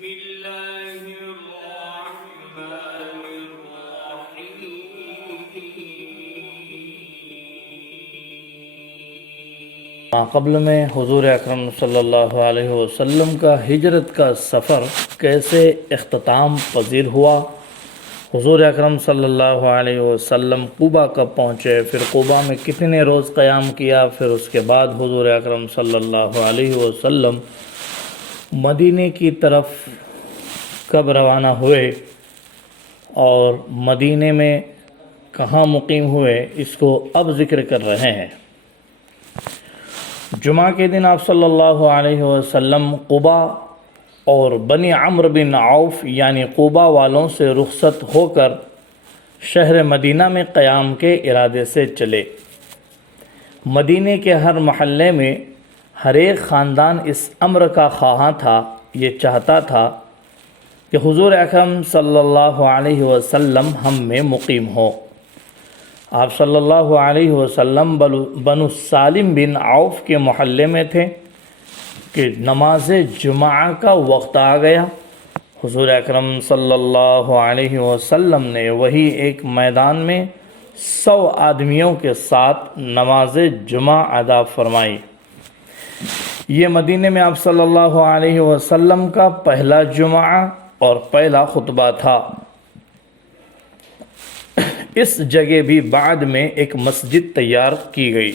الله الرحمن الرحيم قبل میں حضور اکرم صلی اللہ علیہ وسلم کا ہجرت کا سفر کیسے اختتام پذیر ہوا، حضور اکرم صلی اللہ علیہ وسلم قبا کب پہنچے، پھر قبا میں کتنے روز قیام کیا، پھر اس کے بعد حضور اکرم صلی اللہ علیہ وسلم مدینے کی طرف کب روانہ ہوئے اور مدینے میں کہاں مقیم ہوئے، اس کو اب ذکر کر رہے ہیں۔ جمعہ کے دن آپ صلی اللہ علیہ وسلم قبا اور بنی عمرو بن عوف یعنی قبا والوں سے رخصت ہو کر شہر مدینہ میں قیام کے ارادے سے چلے۔ مدینے کے ہر محلے میں ہر ایک خاندان اس امر کا خواہاں تھا، یہ چاہتا تھا کہ حضور اکرم صلی اللہ علیہ وسلم ہم میں مقیم ہو۔ آپ صلی اللہ علیہ وسلم بنو سالم بن عوف کے محلے میں تھے کہ نماز جمعہ کا وقت آ گیا۔ حضور اکرم صلی اللہ علیہ وسلم نے وہی ایک میدان میں 100 آدمیوں کے ساتھ نماز جمعہ ادا فرمائی۔ یہ مدینے میں آپ صلی اللہ علیہ وسلم کا پہلا جمعہ اور پہلا خطبہ تھا۔ اس جگہ بھی بعد میں ایک مسجد تیار کی گئی۔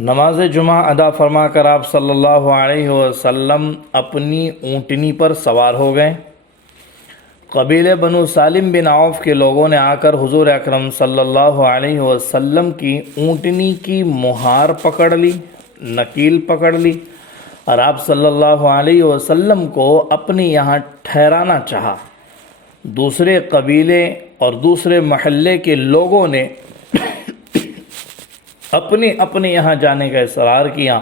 نماز جمعہ ادا فرما کر آپ صلی اللہ علیہ وسلم اپنی اونٹنی پر سوار ہو گئے۔ قبیلے بنو سالم بن عوف کے لوگوں نے آ کر حضور اکرم صلی اللہ علیہ وسلم کی اونٹنی کی مہار پکڑ لی، نکیل پکڑ لی اور آپ صلی اللہ علیہ وسلم کو اپنے یہاں ٹھہرانا چاہا۔ دوسرے قبیلے اور دوسرے محلے کے لوگوں نے اپنے یہاں جانے کا اصرار کیا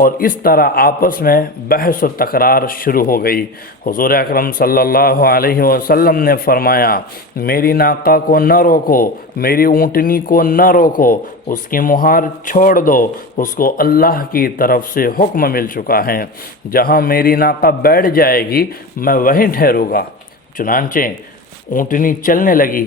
اور اس طرح آپس میں بحث و تکرار شروع ہو گئی۔ حضور اکرم صلی اللہ علیہ وسلم نے فرمایا، میری ناقہ کو نہ روکو، میری اونٹنی کو نہ روکو، اس کی مہار چھوڑ دو، اس کو اللہ کی طرف سے حکم مل چکا ہے، جہاں میری ناقہ بیٹھ جائے گی میں وہیں ٹھہروں گا۔ چنانچہ اونٹنی چلنے لگی۔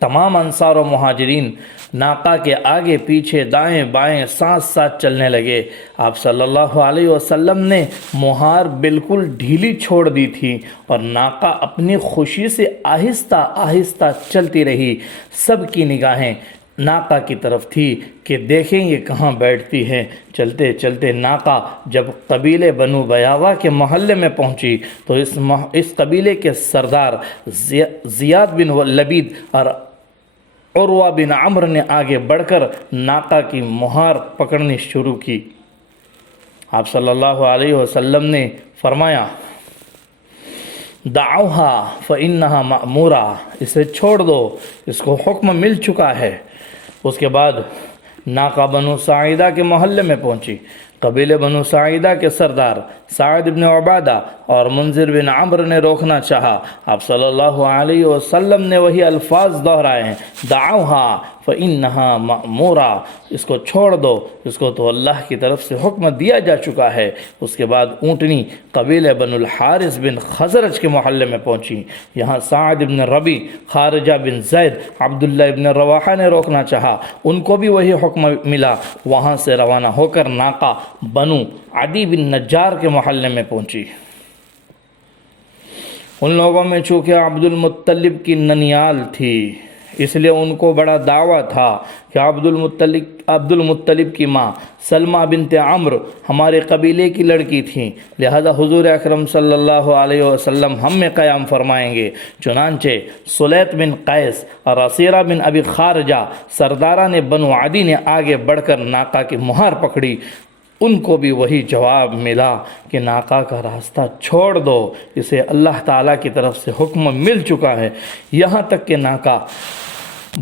تمام انصار و مہاجرین ناقہ کے آگے پیچھے دائیں بائیں ساتھ ساتھ چلنے لگے۔ آپ صلی اللہ علیہ وسلم نے مہار بالکل ڈھیلی چھوڑ دی تھی اور ناقہ اپنی خوشی سے آہستہ آہستہ چلتی رہی۔ سب کی نگاہیں ناقہ کی طرف تھی کہ دیکھیں یہ کہاں بیٹھتی ہے۔ چلتے چلتے ناقہ جب قبیلے بنو بیاضا کے محلے میں پہنچی تو اس قبیلے کے سردار زیاد بن لبید اور عروہ بن عمرو نے آگے بڑھ کر ناقہ کی مہار پکڑنی شروع کی۔ آپ صلی اللہ علیہ وسلم نے فرمایا، دعوہا فإنہا مأمورہ، اسے چھوڑ دو، اس کو حکم مل چکا ہے۔ اس کے بعد ناقہ بنو ساعدہ کے محلے میں پہنچی۔ قبیلے بنو ساعدہ کے سردار سعد بن عبادہ اور منذر بن عمرو نے روکنا چاہا۔ آپ صلی اللہ علیہ وسلم نے وہی الفاظ دہرائے ہیں، دعوہا فإنہا مأمورہ، اس کو چھوڑ دو، اس کو تو اللہ کی طرف سے حکم دیا جا چکا ہے۔ اس کے بعد اونٹنی قبیلے بن الحارث بن خزرج کے محلے میں پہنچی۔ یہاں سعد بن ربی، خارجہ بن زید، عبداللہ بن رواحہ نے روکنا چاہا، ان کو بھی وہی حکم ملا۔ وہاں سے روانہ ہو کر ناقہ بنو عدی بن نجار کے محلے میں پہنچی۔ ان لوگوں میں چونکہ عبد المطلب کی ننیال تھی، اس لیے ان کو بڑا دعویٰ تھا کہ عبد المطلب کی ماں سلمہ بنت عمرو ہمارے قبیلے کی لڑکی تھیں، لہذا حضور اکرم صلی اللہ علیہ وسلم ہم میں قیام فرمائیں گے۔ چنانچہ سلیط بن قیس اور عصیرہ بن ابی خارجہ سرداران بنو عدی نے آگے بڑھ کر ناقہ کی مہار پکڑی۔ ان کو بھی وہی جواب ملا کہ ناقہ کا راستہ چھوڑ دو، اسے اللہ تعالیٰ کی طرف سے حکم مل چکا ہے۔ یہاں تک کہ ناقہ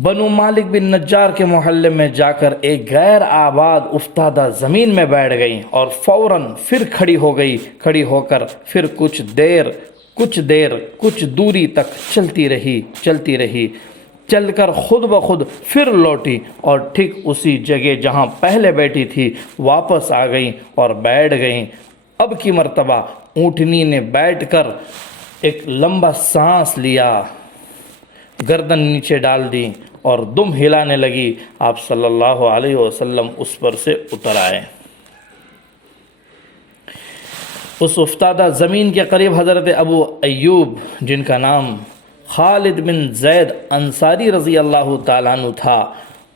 بنو مالک بن نجار کے محلے میں جا کر ایک غیر آباد افتادہ زمین میں بیٹھ گئی اور فوراً پھر کھڑی ہو گئی۔ کھڑی ہو کر پھر کچھ دیر کچھ دوری تک چلتی رہی چل کر خود بخود پھر لوٹی اور ٹھیک اسی جگہ جہاں پہلے بیٹھی تھی واپس آ گئیں اور بیٹھ گئیں۔ اب کی مرتبہ اونٹنی نے بیٹھ کر ایک لمبا سانس لیا، گردن نیچے ڈال دی اور دم ہلانے لگی۔ آپ صلی اللہ علیہ وسلم اس پر سے اتر آئے۔ اس افتادہ زمین کے قریب حضرت ابو ایوب، جن کا نام خالد بن زید انصاری رضی اللہ تعالیٰ عنہ تھا،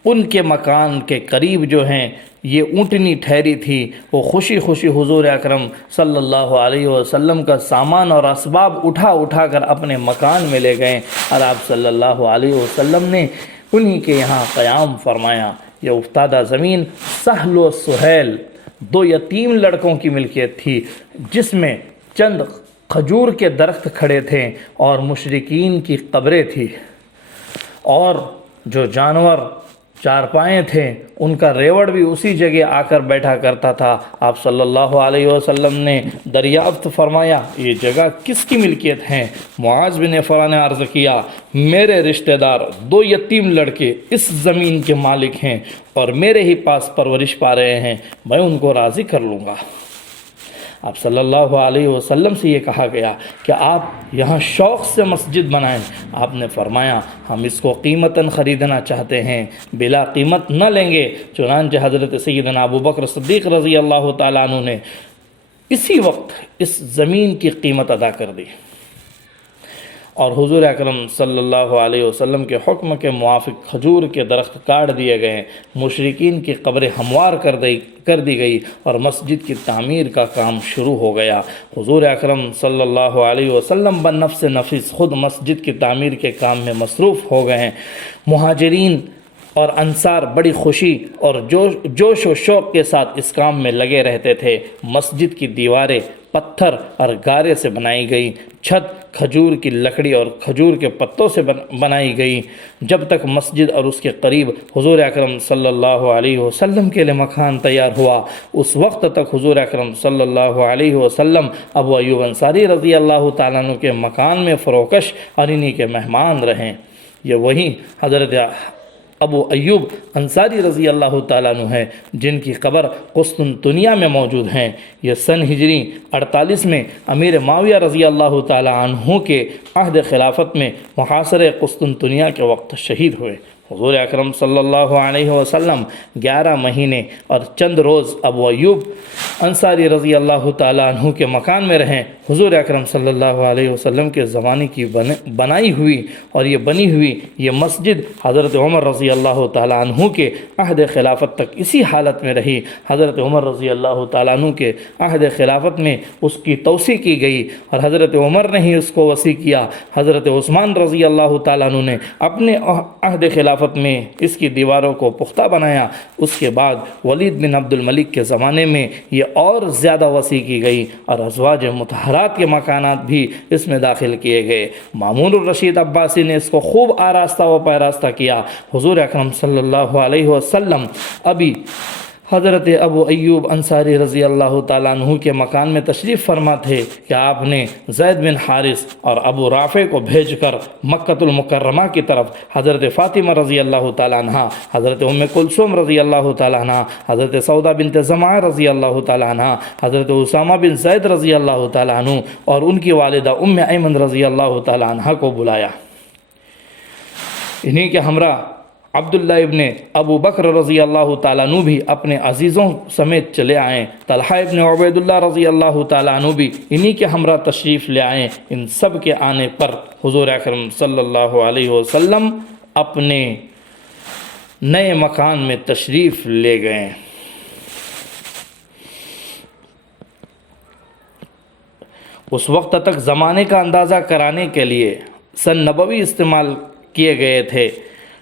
ان کے مکان کے قریب جو ہیں یہ اونٹنی ٹھہری تھی۔ وہ خوشی خوشی حضور اکرم صلی اللہ علیہ وسلم کا سامان اور اسباب اٹھا کر اپنے مکان میں لے گئے اور آپ صلی اللہ علیہ وسلم نے انہی کے یہاں قیام فرمایا۔ یہ افتادہ زمین سہل و سہیل 2 یتیم لڑکوں کی ملکیت تھی، جس میں چند کھجور کے درخت کھڑے تھے اور مشرکین کی قبریں تھیں، اور جو جانور چارپائیں تھے ان کا ریوڑ بھی اسی جگہ آ کر بیٹھا کرتا تھا۔ آپ صلی اللہ علیہ وسلم نے دریافت فرمایا یہ جگہ کس کی ملکیت ہیں؟ معاذ بن عفراء نے عرض کیا میرے رشتہ دار 2 یتیم لڑکے اس زمین کے مالک ہیں اور میرے ہی پاس پرورش پا رہے ہیں، میں ان کو راضی کر لوں گا۔ آپ صلی اللہ علیہ وسلم سے یہ کہا گیا کہ آپ یہاں شوق سے مسجد بنائیں۔ آپ نے فرمایا ہم اس کو قیمتاً خریدنا چاہتے ہیں، بلا قیمت نہ لیں گے۔ چنانچہ حضرت سیدنا ابو بکر صدیق رضی اللہ تعالیٰ عنہ نے اسی وقت اس زمین کی قیمت ادا کر دی، اور حضور اکرم صلی اللہ علیہ وسلم کے حکم کے موافق کھجور کے درخت کاٹ دیے گئے، مشرکین کی قبریں ہموار کر دی گئی اور مسجد کی تعمیر کا کام شروع ہو گیا۔ حضور اکرم صلی اللہ علیہ وسلم بنفس نفیس خود مسجد کی تعمیر کے کام میں مصروف ہو گئے ہیں۔ مہاجرین اور انصار بڑی خوشی اور جوش و شوق کے ساتھ اس کام میں لگے رہتے تھے۔ مسجد کی دیواریں پتھر اور گارے سے بنائی گئی، چھت کھجور کی لکڑی اور کھجور کے پتوں سے بنائی گئی۔ جب تک مسجد اور اس کے قریب حضور اکرم صلی اللہ علیہ وسلم کے لیے مکان تیار ہوا، اس وقت تک حضور اکرم صلی اللہ علیہ وسلم ابو ایوب انصاری رضی اللہ تعالیٰ عنہ کے مکان میں فروکش اور انہی کے مہمان رہیں۔ یہ وہی حضرت ابو ایوب انصاری رضی اللہ تعالیٰ عنہ ہے جن کی قبر قسطنطنیہ میں موجود ہیں۔ یہ سن ہجری 48 میں امیر معاویہ رضی اللہ تعالیٰ عنہ کے عہد خلافت میں محاصرہ قسطنطنیہ کے وقت شہید ہوئے۔ حضور اکرم صلی اللہ علیہ وسلم 11 مہینے اور چند روز ابو ایوب انصاری رضی اللہ تعالیٰ عنہ کے مکان میں رہیں۔ حضور اکرم صلی اللہ علیہ وسلم کے زمانے کی بنائی ہوئی اور یہ بنی ہوئی یہ مسجد حضرت عمر رضی اللہ تعالیٰ عنہ کے عہد خلافت تک اسی حالت میں رہی۔ حضرت عمر رضی اللہ تعالیٰ عنہ کے عہد خلافت میں اس کی توسیع کی گئی اور حضرت عمر نے ہی اس کو وسیع کیا۔ حضرت عثمان رضی اللہ تعالیٰ عنہ نے اپنے عہد خلافت میں اس کی دیواروں کو پختہ بنایا۔ اس کے بعد ولید بن عبد الملک کے زمانے میں یہ اور زیادہ وسیع کی گئی اور ازواج مطہرات کے مکانات بھی اس میں داخل کیے گئے۔ مامون الرشید عباسی نے اس کو خوب آراستہ و پیراستہ کیا۔ حضور اکرم صلی اللہ علیہ وسلم ابھی حضرت ابو ایوب انصاری رضی اللہ تعالیٰ عنہ کے مکان میں تشریف فرما تھے کہ آپ نے زید بن حارث اور ابو رافع کو بھیج کر مکۃ المکرمہ کی طرف حضرت فاطمہ رضی اللہ تعالیٰ عنہ، حضرت ام کلثوم رضی اللہ تعالیٰ عنہ، حضرت سودا بنت زمعہ رضی اللہ تعالیٰ عنہ، حضرت اسامہ بن زید رضی اللہ تعالیٰ عنہ اور ان کی والدہ ام ایمن رضی اللہ تعالیٰ عنہ کو بلایا۔ انہی کے ہمراہ عبداللہ ابن ابو بکر رضی اللہ تعالیٰ عنہ بھی اپنے عزیزوں سمیت چلے آئیں۔ طلحہ ابن عبید اللہ رضی اللہ تعالیٰ عنہ بھی انہی کے ہمراہ تشریف لے آئیں۔ ان سب کے آنے پر حضور اکرم صلی اللہ علیہ وسلم اپنے نئے مکان میں تشریف لے گئے۔ اس وقت تک زمانے کا اندازہ کرانے کے لیے سن نبوی استعمال کیے گئے تھے،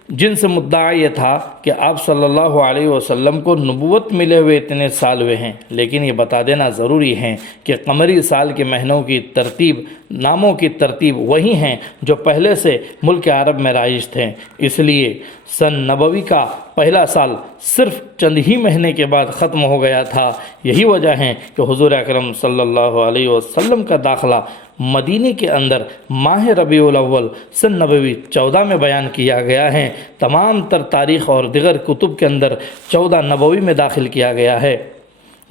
جن سے مدعا یہ تھا کہ آپ صلی اللہ علیہ وسلم کو نبوت ملے ہوئے اتنے سال ہوئے ہیں، لیکن یہ بتا دینا ضروری ہے کہ قمری سال کے مہینوں کی ترتیب، ناموں کی ترتیب وہی ہیں جو پہلے سے ملک عرب میں رائج تھے۔ اس لیے سن نبوی کا پہلا سال صرف چند ہی مہینے کے بعد ختم ہو گیا تھا۔ یہی وجہ ہے کہ حضور اکرم صلی اللہ علیہ وسلم کا داخلہ مدینے کے اندر ماہ ربیع الاول سن نبوی 14 میں بیان کیا گیا ہے۔ تمام تر تاریخ اور دیگر کتب کے اندر 14 نبوی میں داخل کیا گیا ہے۔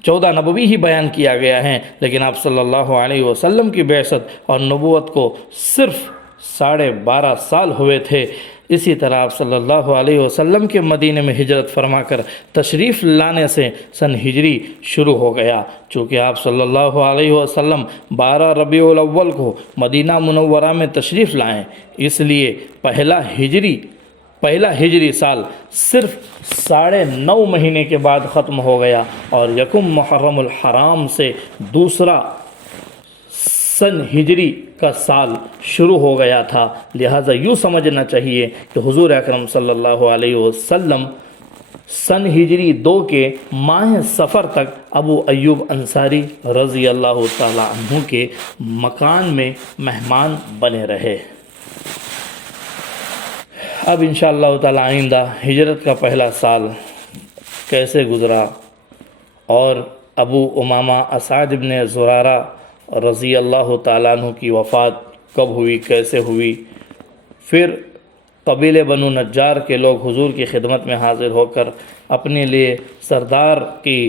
14 نبوی ہی بیان کیا گیا ہے، لیکن آپ صلی اللہ علیہ وسلم کی بعثت اور نبوت کو صرف 12.5 سال ہوئے تھے۔ اسی طرح آپ صلی اللہ علیہ وسلم کے مدینے میں ہجرت فرما کر تشریف لانے سے سن ہجری شروع ہو گیا۔ چونکہ آپ صلی اللہ علیہ وسلم 12 ربیع الاول کو مدینہ منورہ میں تشریف لائیں، اس لیے پہلا ہجری سال صرف 9.5 مہینے کے بعد ختم ہو گیا، اور یکم محرم الحرام سے دوسرا سن ہجری کا سال شروع ہو گیا تھا۔ لہٰذا یوں سمجھنا چاہیے کہ حضور اکرم صلی اللہ علیہ وسلم سن ہجری 2 کے ماہ سفر تک ابو ایوب انصاری رضی اللہ تعالی عنہ کے مکان میں مہمان بنے رہے۔ اب انشاءاللہ تعالی آئندہ ہجرت کا پہلا سال کیسے گزرا، اور ابو امامہ اسعد بن زرارہ رضی اللہ تعالیٰ عنہ کی وفات کب ہوئی، کیسے ہوئی، پھر قبیلے بنو نجار کے لوگ حضور کی خدمت میں حاضر ہو کر اپنے لیے سردار کی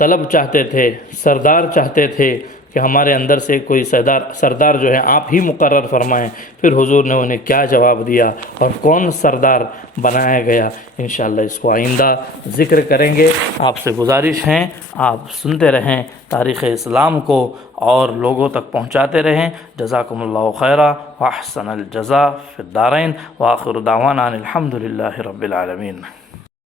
طلب سردار چاہتے تھے کہ ہمارے اندر سے کوئی سردار جو ہے آپ ہی مقرر فرمائیں۔ پھر حضور نے انہیں کیا جواب دیا اور کون سردار بنایا گیا، انشاءاللہ اس کو آئندہ ذکر کریں گے۔ آپ سے گزارش ہے آپ سنتے رہیں تاریخ اسلام کو اور لوگوں تک پہنچاتے رہیں۔ جزاکم اللہ خیرا واحسن الجزاء فی الدارین، وآخر دعوانا ان الحمد للہ رب العالمین۔